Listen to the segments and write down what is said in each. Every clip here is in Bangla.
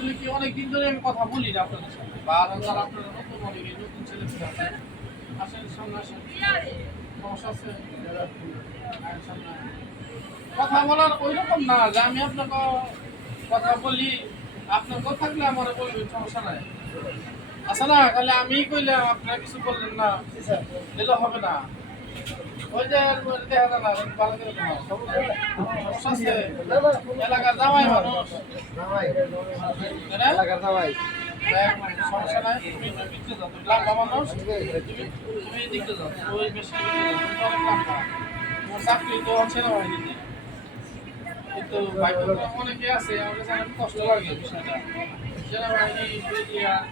আসলে কি অনেক দিন ধরে আমি কথা বলি না আপনাদের সাথে? বা যারা আপনারা নতুন অনেকে নতুন ছেলে আসেন সামনে আসেন। সমস্যা আছে। কথা বলার ওই রকম না যে আমি আপনাকে কথা বলি। আপনার কথা থাকলে আমার বলবেন সমস্যা নাই। আচ্ছা না তাহলে আমি কইলে আপনারা কিছু বললেন না। দিলে হবে না। ওই যে দেখা যায় না ভালো করে তোমার সমস্যা আছে না? তো চাকরি তো সেনাবাহিনীতে কিন্তু অনেকে আছে আমার কাছে অনেক কষ্ট লাগে বিষয়টা সেনাবাহিনী মিডিয়া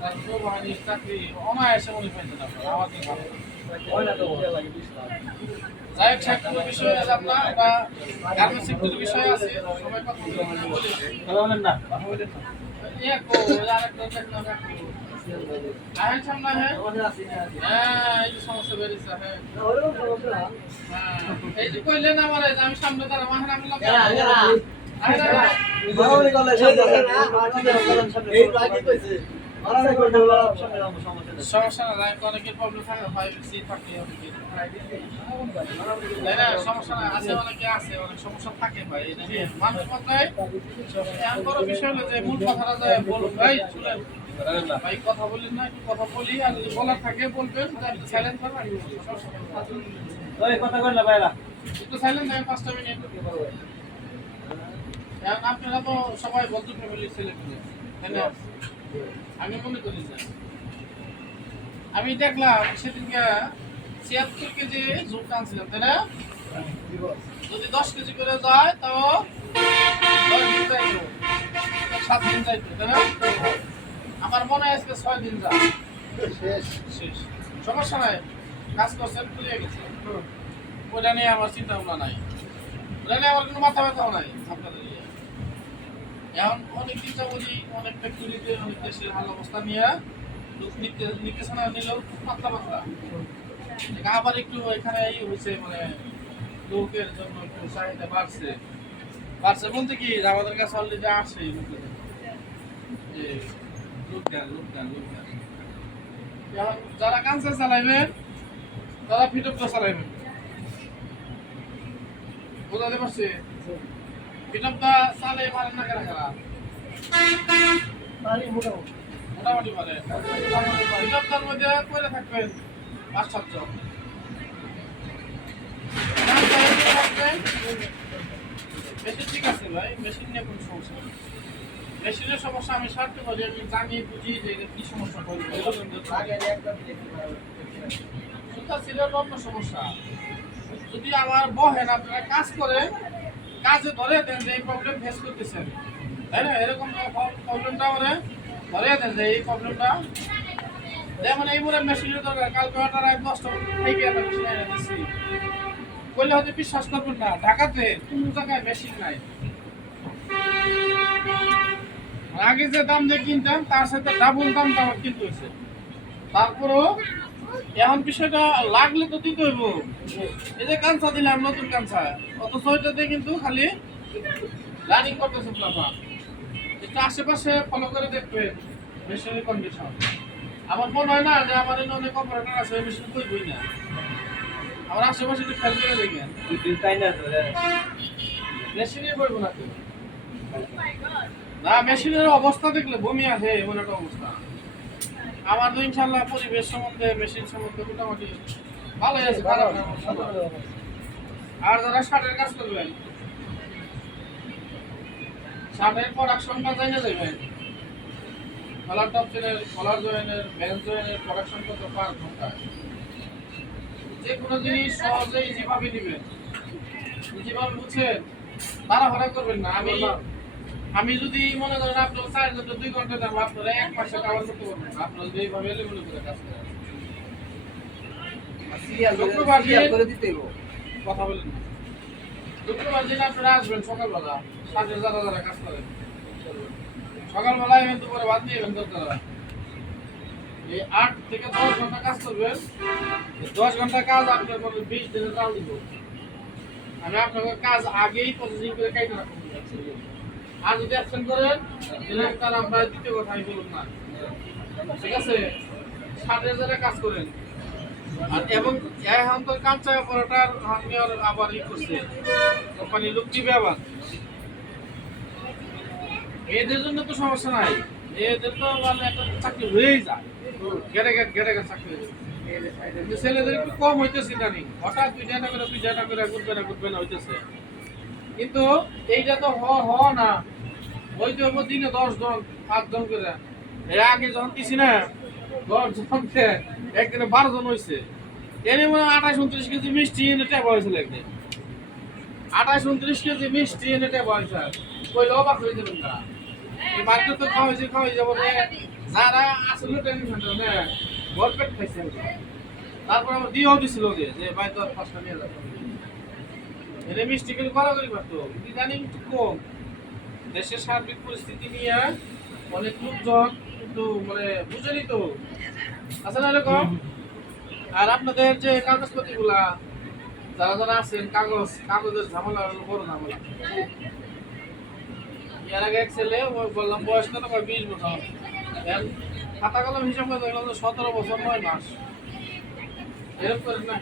তারপর নৌবাহিনীর চাকরি অনায়াসে মনে আপনারা আমাদের ভালো যাই হোক সাহেব কোনো বিষয় ইয়ে হ্যাঁ হ্যাঁ হ্যাঁ হ্যাঁ কইলেন আমার আমি সামনে তারা মাহের সমস্যা না লাইফ অনেকের প্রবলেম থাকে ফাইভ সি থাকে অনেকের তাই না সমস্যা না আছে অনেকে আছে অনেক সমস্যা থাকে ভাই মানুষ মাত্রায় এমন বড় বিষয় হলো যে মূল কথাটা যায় বলুন ভাই শুনেন ভাই কথা বলেন না একটু কথা বলি আর যদি বলার থাকে বলবেন সাইলেন্ট করবেন আমি বলব। সমস্যা নেই। একটু সাইলেন্ট থাকেন পাঁচটা মিনিট আপনারা তো সবাই বন্ধু ফ্যামিলির ছেলে তাই না আমি মনে করি আমি দেখলাম সেদিনকে ছিয়াত্তর কেজি জুট আনছিলাম তাই না? যদি দশ কেজি করে যায় তো দশ দিন যাইতো, সাত দিন যাইতো, তাই না? আমার মনে হয় ছয় দিন যায় সমস্যা নাই, কাজ করছেন, খুলে গেছে। ওটা নিয়ে আমার চিন্তা ভাবনা নাই। ওটা নিয়ে আমার কোনো মাথা ব্যথাও নাই, আপনাদের। এখন অনেক চিন্তা বুঝি অনেক ফ্যাক্টরিতে অনেক দেশের হাল অবস্থা নিয়ে লোক নিতে, নির্দেশনা নিল খুব পাতলা পাতলা। আবার একটু এখানে এই হয়েছে মানে লোকের জন্য একটু চাহিদা বাড়ছে। বাড়ছে বলতে কি, আমাদের কাছে অলরেডি আসে লোক দেন লোক দেন লোক যারা কাঁচা চালাইবেন তারা ফিটপটা চালাইবেন বোঝাতে পারছি? না কেন মোটামুটি। পারে মধ্যে করে থাকবেন পাঁচ সাতজন মেশিন ঠিক আছে ভাই মেশিন নিয়ে কোনো সমস্যা নেই। মেশিনের সমস্যা আমি সারতে পারি আমি জানি বুঝি যে কি সমস্যা সুতা সিলের অন্য সমস্যা। যদি আমার বহেন আপনারা কাজ করে কাজে ধরে দেন যে এই প্রবলেম ফেস করতেছেন। তাই না? এরকম প্রবলেমটা মানে ধরে দেন যে এই প্রবলেমটা যেমন এই মনে মেশিনের দরকার। কালকে অর্ডার এক দশটা থেকে একটা মেশিন এনে দিচ্ছি বললে হয়তো বিশ্বাস করবেন না। ঢাকাতে কোন জায়গায় মেশিন নাই। আগে যে দাম দিয়ে কিনতাম, তার সাথে ডাবল দাম দাম কিনতে হয়েছে তারপরও এখন বিষয়টা লাগলে তো দিতে হইব। এই যে কাঁচা দিলাম, নতুন কাঁচা অথচ ওইটাতে কিন্তু খালি রানিং করতেছে প্লাফা একটু আশেপাশে ফলো করে দেখবেন মেশিনের কন্ডিশন আমার মনে হয় না যে আমার এখানে অনেক অপারেটর আছে মেশিন কইবই না। আমার আশেপাশে একটু খেয়াল করে দেখেন। মেশিনে বইব না না মেশিনের অবস্থা দেখলে বমি আসে, এমন একটা অবস্থা। আমার তো ইনশাল্লাহ পরিবেশ সম্বন্ধে মেশিন সম্বন্ধে মোটামুটি ভালোই আছে, খারাপ। আর যারা শার্টের কাজ করবেন শার্টের প্রোডাকশনটা জানিয়ে দেবেন কলার টপসের কলার জয়েনের ব্যান্ড জয়েনের প্রোডাকশন কত পার ঘণ্টা? যে কোনো জিনিস সহজে ইজিভাবে নেবেন ইজিভাবে বুঝছেন তাড়াহুড়া করবেন না। আমি আমি যদি মনে করেন আপনার চার ঘণ্টা দুই ঘণ্টা দেবো আপনারা এক মাসে কাভার করতে পারবেন। আপনারা যদি এইভাবে এলোমেলো করে কাজ করেন। কথা বলেন শুক্রবার দিন আপনারা আসবেন সকালবেলা। সাথে যারা যারা কাজ করেন সকালবেলা এবেন দুপুরে বাদ দিয়ে এই আট থেকে দশ ঘণ্টা কাজ করবেন। দশ ঘণ্টা কাজ আপনার বিশ দিনে চাল দিব। আমি আপনাকে কাজ আগেই প্রসেসিং করে কাইতে রাখব। আর যদি করেন, তাহলে তার আমরা দ্বিতীয় কথাই বলুন না। ঠিক আছে? ষাট হাজারে কাজ করেন। আর এবং কাঁচা আবার ই করছে। কোম্পানি লোক দিবে আবার এদের জন্য তো সমস্যা নাই। এদের তো মানে একটা চাকরি হয়েই যায়। গেটে গেট গেটে গেট চাকরি ছেলেদের একটু কম হইতেছে জানি হঠাৎ দুই করে দুই করে ঘুরবে না ঘুরবে না হইতেছে। কিন্তু এইটা তো হ হ না। হইতে হব দিনে দশ জন, পাঁচ জন করে। এর আগে যখন দিছি না, দশ জনকে, একদিনে বারো জন হয়েছে এনে মনে আঠাশ উনত্রিশ কেজি মিষ্টি এনে টেপা হয়েছিল একদিন। আঠাশ উনত্রিশ কেজি মিষ্টি এনে টেপা হয়েছে। কইলে অবাক হয়ে যাবেন না। মার্কেট তো খাওয়াইছে, খাওয়াই যারা আসলে টেনশন না ভর পেট খাইছে। তারপর আমার দিয়েও দিছিল যে ভাই পাঁচটা নিয়ে যাব এটা মিষ্টি করা করি পারতো জানি একটু কম। দেশের সার্বিক পরিস্থিতি নিয়ে অনেক লোকজন কিন্তু মানে বুঝেনি তো। আছে না এরকম আর আপনাদের যে কাগজপত্রগুলা যারা যারা আছেন কাগজ কাগজের ঝামেলা হলো বড় ঝামেলা। এর আগে এক ছেলে বললাম বয়স কত? কয় বিশ বছর। খাতা কলম হিসাব করে দেখলাম সতেরো বছর নয় মাস। এরকম করেন না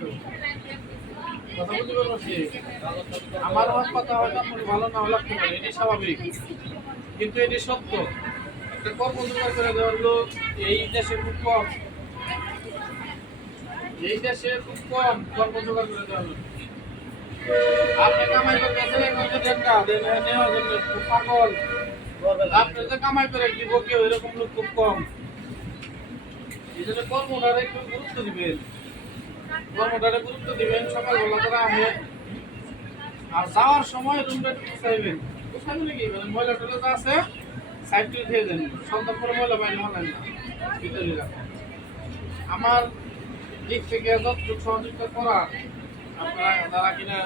আমার হক কথা হয়তো আপনার ভালো না পারে এটি স্বাভাবিক। কিন্তু এটি সত্য। একটা করে দেওয়ার লোক এই দেশে খুব কম। এই দেশে খুব কম কর্ম জোগাড় করে দেওয়ার লোক। আপনি কামাই আপনি যে কামাই করে দিব কেউ এরকম লোক খুব কম। এই জন্য একটু গুরুত্ব দিবেন। কর্মটারে গুরুত্ব দিবেন সকালবেলা করে আহে আর যাওয়ার সময় রুমটা একটু গুছাইবেন গুছাইবেন নাকি? মানে ময়লা টয়লা যা আছে সাইডটি উঠে দেন। সন্ধ্যা পরে ময়লা বাইরে হলেন না। আমার দিক থেকে যতটুকু সহযোগিতা করা আপনারা যারা কিনা